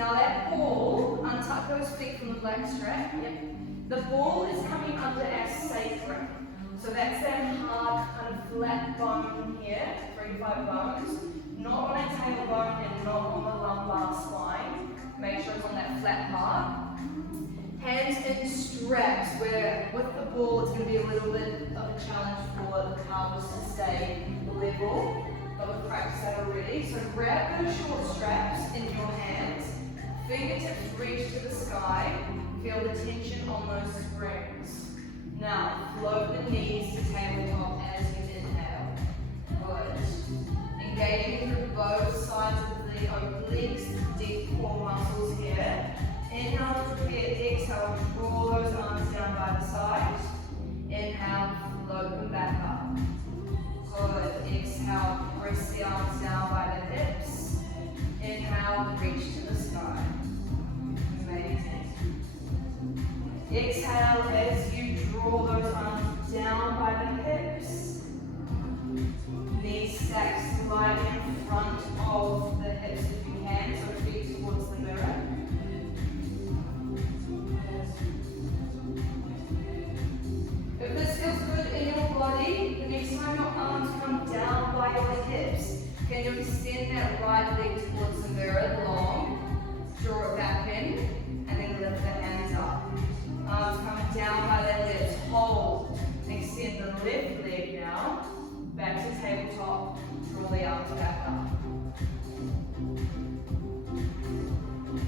Now that ball, untuck those feet from the black strap. Yep. The ball is coming under our sacrum. So that's that hard kind of flat bone here, 3 to 5 bones. Not on our tailbone and not on the lumbar spine. Make sure it's on that flat part. Hands in straps, where with the ball it's going to be a little bit of a challenge for the calves to stay level, but we've practiced that already. So grab those short straps in your hands, fingertips reach to the sky, feel the tension on those springs. Now, float the knees to tabletop as you inhale. Good. Engaging through both sides of the obliques, deep core muscles here. Inhale, repeat, exhale, draw those arms down by the sides. Inhale, float them back up. Good. Exhale, press the arms down by the hips. Inhale, reach to the sky. Amazing. Exhale as you draw those arms down by the hips. Knees stack slightly in front of the hips if you can, so feet towards the mirror. If this feels good in your body, the next time your arms come down by your hips, can you extend that right leg towards the mirror long, draw it back in, and then lift the hands up. Arms coming down by the hips, hold, extend the left leg now, back to tabletop, draw the arms back up.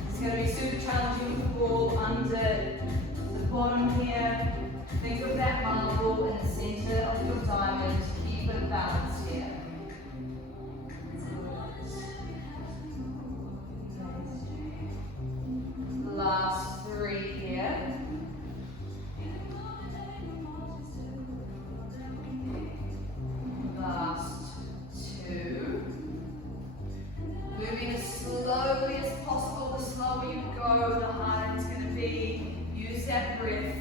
It's going to be super challenging with the ball under the bottom here. Think of that marble in the center of your diamond to keep it balanced here. Last 3 here. Last 2. Moving as slowly as possible. The slower you go, the harder it's going to be. Use that breath.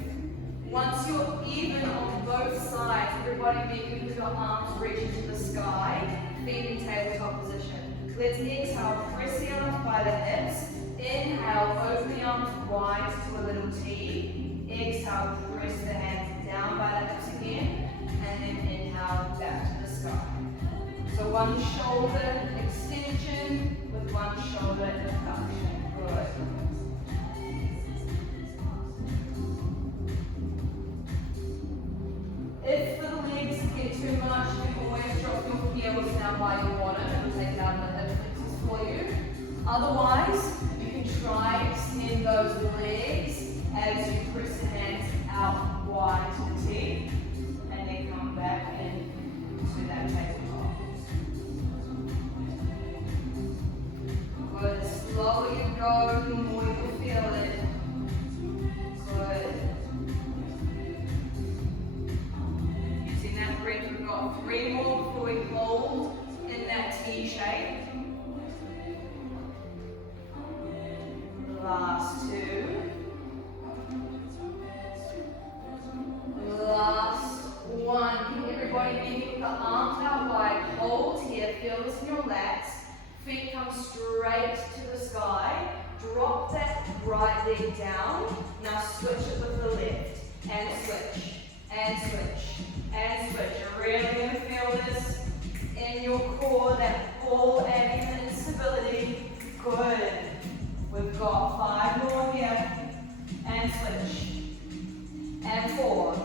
Once you're even on both sides, everybody be good with your arms reaching to the sky, feet in tabletop position. Let's exhale, press the arms by the hips. Inhale, open the arms wide to a little T. Exhale, press the hands down by the hips again. And then inhale, back to the sky. So one shoulder extension with one shoulder abduction. Good. If the legs get too much, you can always drop your heels down by your bottom and we'll take out the hip flexors for you. Otherwise, you can try extend those legs as you press the hands out wide to the T and then come back in to that tabletop. Good. The slower you go, the more you'll feel it. Good. Using that breath, we've got 3 more before we hold in that T shape. Last 2. Last 1. Can everybody be the arms out wide? Hold here. Feel this in your lats. Feet come straight to the sky. Drop that right leg down. Now switch it with the left. And switch. And switch. And switch. You're really going to feel this in your core, that ball adding the instability. Good. We've got 5 more here. And switch. And 4.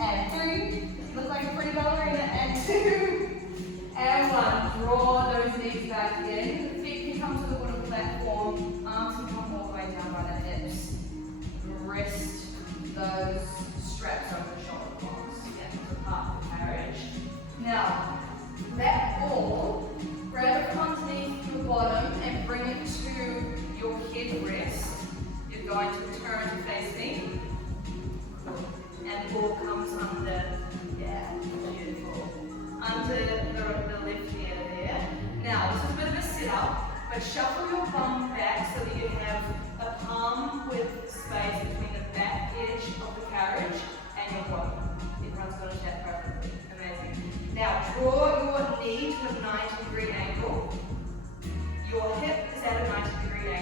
And 3. Looks like a pretty ballerina. And 2. And 1. Draw those knees back in. Feet can come to the wooden platform. Arms can come all the way down by the hips. Rest those straps over the shoulder blocks. Yeah, the part of the carriage. Now, that ball, grab it underneath the bottom and bring it to your headrest. You're going to turn to face me. And the ball comes under, yeah, beautiful. Under the left ear there. Now, this is a bit of a sit-up, but shuffle your bum back so that you have a palm with space between the back edge of the carriage and your bottom. Everyone's got a chat perfectly. Amazing. Now, draw your knee to a 90-degree angle. Your hip is at a 90-degree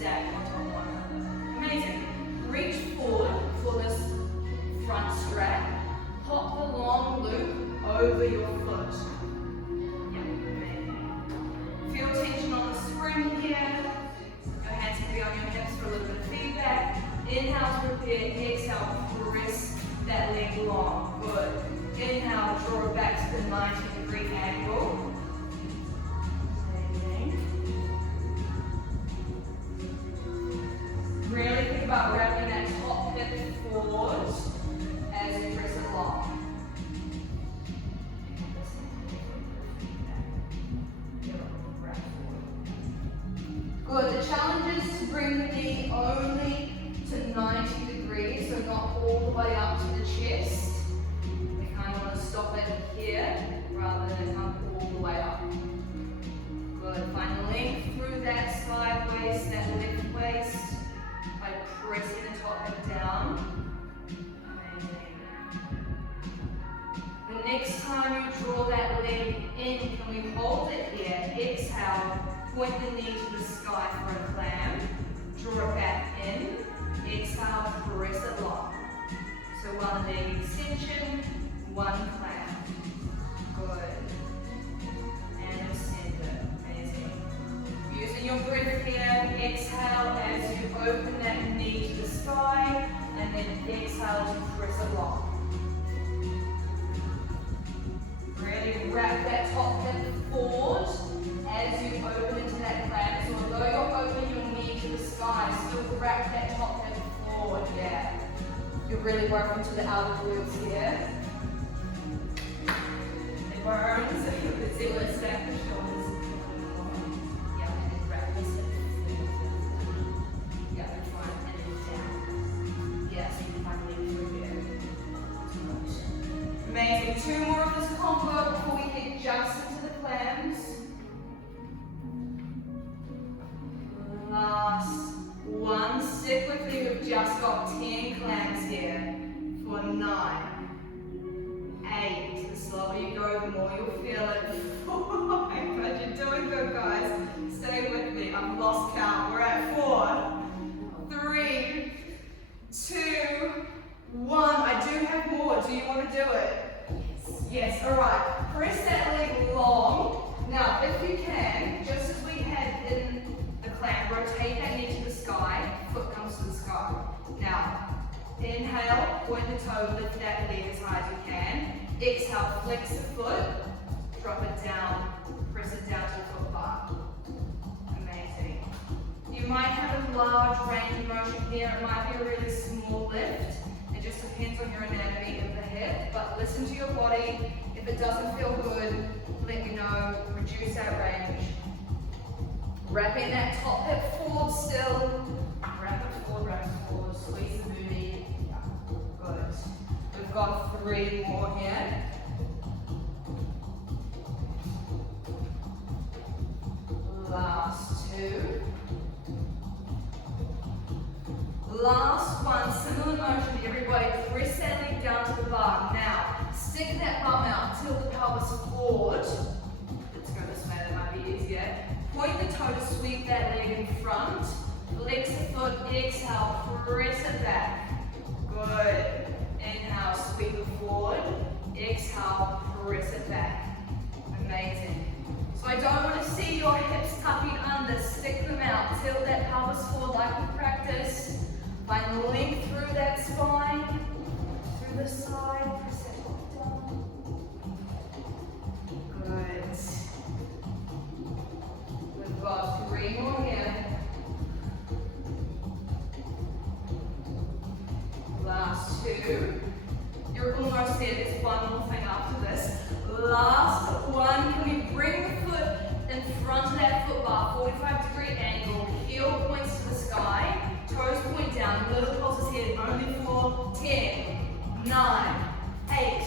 stack on top of one another. Amazing. Reach forward for this front strap. Pop the long loop over your foot. Yep, amazing. Feel tension on the spring here. Your hands can be on your hips for a little bit of feedback. Inhale to repair, exhale, press that leg long. Good. Inhale, draw it back to the 90-degree angle. Amazing. Really think about wrapping that top hip forward as you press it long. Good. The challenge is to bring the knee only to 90 degrees, so not all the way up to the chest. We kind of want to stop it here rather than come all the way up. Good. Find length through that side waist, that left waist, by pressing the top hip down. Amazing. The next time you draw that leg in, can we hold it here? Exhale, point the knee to the sky for a clam. Draw it back in. Exhale, press it long. So one leg extension, one clam. Good. And extend it. Amazing. Using your breath here, exhale as you open that knee to the sky, and then exhale to press it long. Really wrap that top hip forward as you open into that clam. So although you're opening your knee to the sky, still wrap that top hip forward, yeah. You're really working to the outer glutes here. It burns. Let's see, let's stack the shoulders. Yeah, and then wrap this hip. Yeah, and fine, and then down. Yeah, so you can find length through here. Amazing. Two more of this combo before we get just into the clams. Last one. Stick with me. We've just got 10 clams here. For 9, 8. The slower you go, the more you'll feel it. Oh my God, you're doing good, guys. Stay with me. I've lost count. We're at 4, 3, 2, 1. I do have more. Do you want to do it? Yes. All right. Press that leg long. Now, if you can, just as we had in the clam, rotate that knee to the sky. Foot comes to the sky. Now, inhale, point the toe, lift that leg as high as you can. Exhale, flex the foot, drop it down, press it down to your foot bar. Amazing. You might have a large range of motion here. It might be a really small lift. It just depends on your anatomy of the hip, but listen to your body. If it doesn't feel good, let me know. Reduce that range. Wrapping that top hip forward still. Wrap it forward, squeeze the booty. Good. We've got 3 more here. Last 2. Last one, similar motion to everybody. Press that leg down to the bar. Now, stick that bum out, tilt the pelvis forward. Let's go this way, that might be easier. Point the toe to sweep that leg in front. Flex the foot, exhale, press it back. Good. Inhale, sweep it forward. Exhale, press it back. Amazing. So I don't want to see your hips tucking under. Stick them out. Tilt that pelvis forward like we practiced. Find length through that spine, through the side. Press it down. Good. We've got 3 more here. Last 2. You're almost there. There's one more thing after this. Last one. Can we bring the foot in front of that foot bar, 45-degree angle, heel points to the sky, toes point down, little pulses here, only for 10, 9, 8,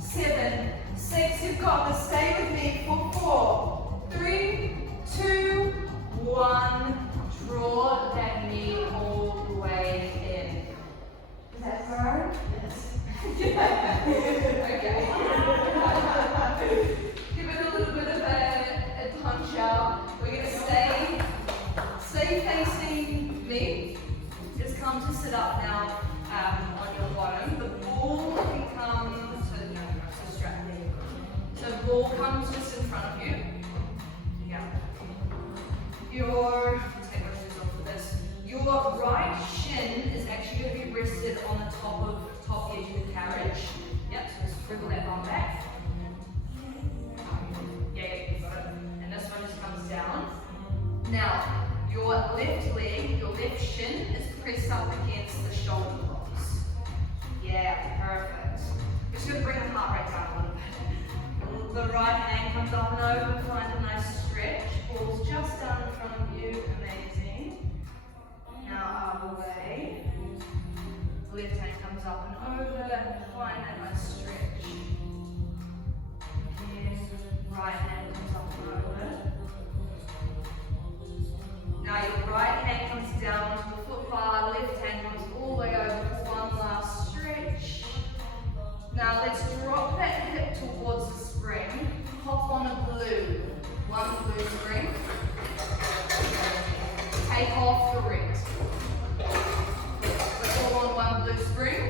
7, 6. You've got this. Stay with me for 4, 3, 2, 1. Draw that knee all the way in. Does that burn? Yes. seen me is come to sit up now on your bottom. The ball can come to strap me. So ball comes just in front of you. Yeah. Take my shoes off for this. Your right shin is actually going to be rested on the top edge of the carriage. Yep, so just wriggle that bum back. Yeah, you got it. And this one just comes down. Now, your left leg, your left shin is pressed up against the shoulder blocks. Yeah, perfect. We're just going to bring the heart rate down a little bit. The right hand comes up and over, find a nice stretch. Ball's just down in front of you, amazing. Now other way. Left hand comes up and over, find that nice stretch. Again, right hand comes up and over. Now your right hand comes down to the foot bar, left hand comes all the way over for one last stretch. Now let's drop that hip towards the spring, hop on a blue. One blue spring. Take off the red. Let's all on one blue spring.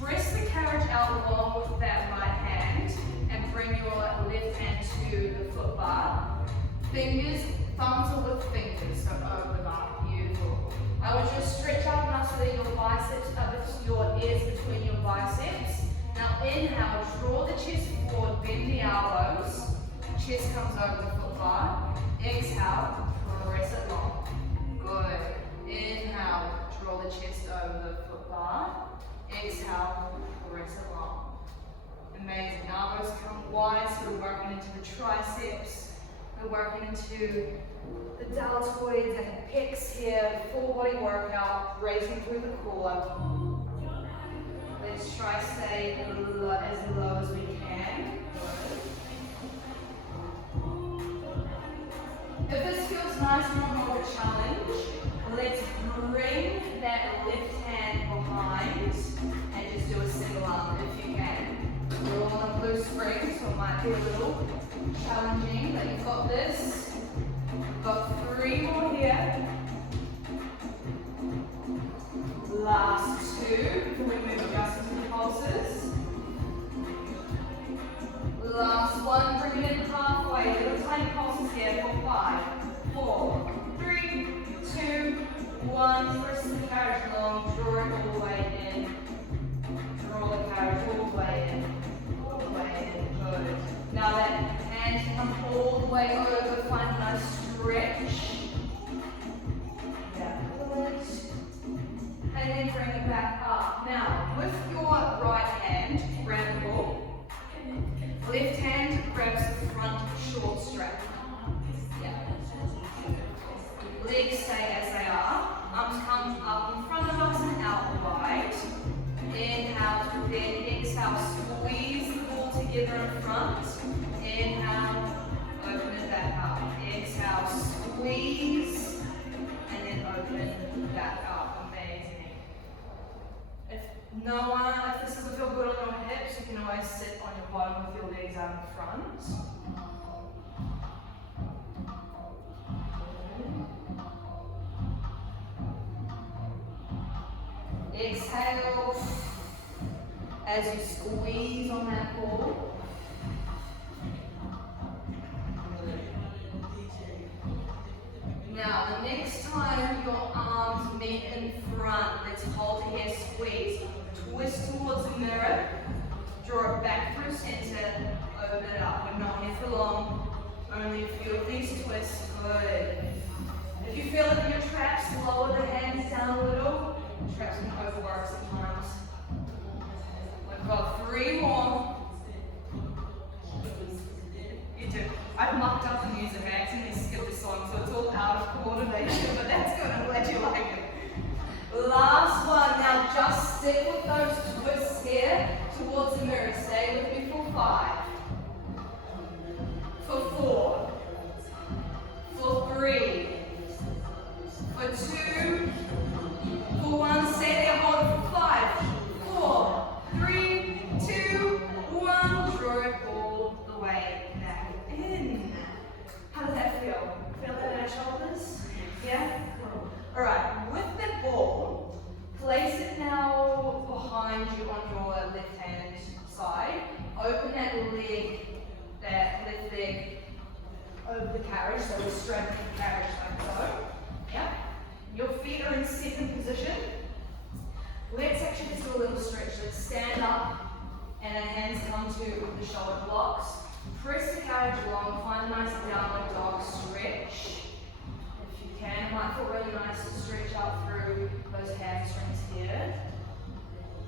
Press the carriage out long with that right hand and bring your left hand to the foot bar. Fingers, thumbs are with fingers, so over the bar. Beautiful. I want you to stretch out enough so that your biceps, your ears between your biceps. Now inhale, draw the chest forward, bend the elbows. Chest comes over the foot bar. Exhale, press it long. Good. Inhale, draw the chest over the foot bar. Exhale, press it long. Amazing. Elbows come wide, so we're working into the triceps. We're working into the deltoids and the pecs here. Full body workout, raising through the core. Let's try stay as low as we can. If this feels nice and more of a challenge, let's bring that left hand behind and just do a single arm if you can. We're all on a blue spring, so it might be a little challenging, but you've got this. We've got 3 more here. Last 2. Can we move just into the pulses? Last 1. Bring it in halfway. Little tiny pulses here for 5, 4, 3, 2, 1. Press the carriage along. Draw it all the way in. Draw the carriage all the way in. All the way in. Good. Now that hand can come all the way over. Find a nice stretch. Yeah. Good. And then bring it back up. Now, with your right hand, grab the ball. Left hand grabs the front short strap. Yeah. Legs stay as they are. Arms come up in front of us and out wide. Inhale, then exhale, squeeze the ball together in front. Inhale, open it back up. Exhale, squeeze, and then open it back up. Amazing. If this doesn't feel good on your hips, you can always sit on your bottom with your legs out in front. Exhale as you squeeze on that ball. Now, the next time your arms meet in front, let's hold it here, squeeze. Twist towards the mirror, draw it back through center, open it up. We're not here for long, only a few of these twists. Good. If you feel it in your traps, lower the hands down a little. Traps can overwork sometimes. We've got 3 more. You do. I've mucked up the music. I accidentally skipped the song, so it's all out of coordination, but that's good. I'm glad you like it. Last one. Now just stick with those twists here towards the mirror. Stay with me for 5. For 4. For 3. For 2. For 1. Stay there. Hold it for 5. 4. 3. 2. 1. Draw it all the way back in. How does that feel? Feel that in our shoulders? Yeah? Cool. Alright, with the ball, place it now behind you on your left hand side. Open that left leg over the carriage, so we straighten the carriage like so. Yeah. Your feet are in second position. Let's actually just do a little stretch. Let's stand up and our hands come to the shoulder blocks. Press the carriage along, find a nice downward dog stretch. If you can, it might feel really nice to stretch out through those hamstrings here.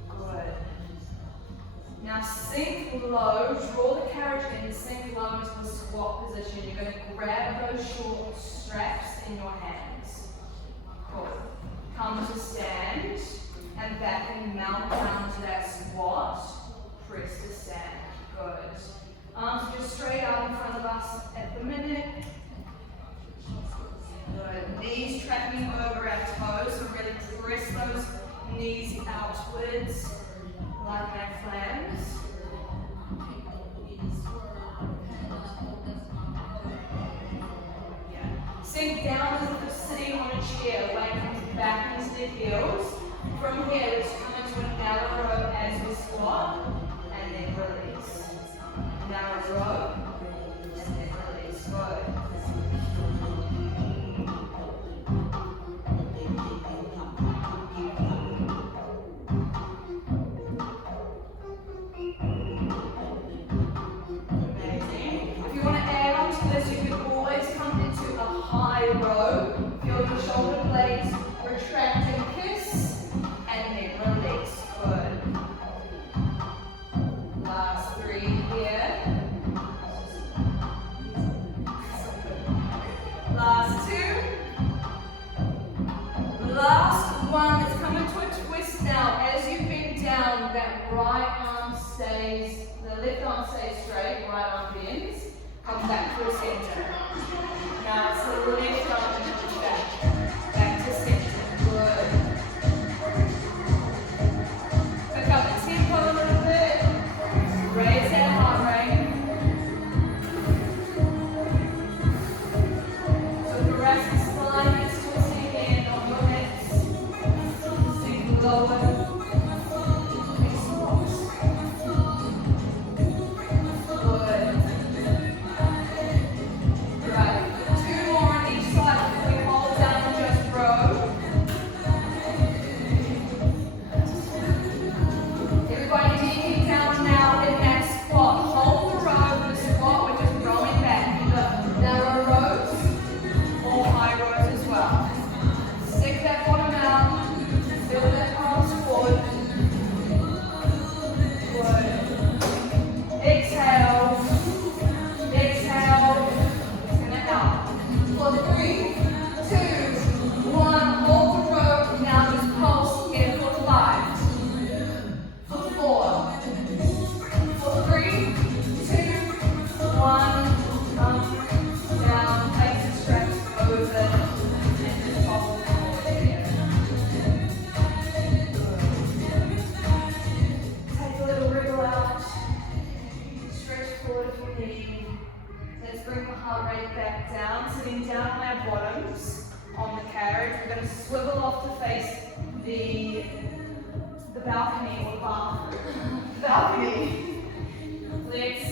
Good. Now sink low, draw the carriage in, sink low into the squat position. You're going to grab those short straps in your hands. Good. Come to stand and back and mount down to that squat. Press to stand. Good. Arms just straight out in front of us at the minute. Good. Knees tracking over our toes, so really press those knees outwards like that clams. Yeah. Sink down as if you're sitting on a chair, weight comes back into the heels. From here, let's come into a narrow row as we squat, and then release. Narrow row, and then release. Good. Amazing. If you want to add on to this, you can always come into a high row. Feel your shoulder blades retract and kiss, and then release. Good. Last three here. Last two. Last one. Let's come into a twist now. As you bend down, that right arm stays, the left arm stays straight, right arm bends. Come back to a center. Now it's the left arm and back. Back to center. Good. Pick up the tempo a little bit. Raise that heart rate. So the thoracic spine is still sinking on your hips. Sink lower. The balcony or the balcony. Let's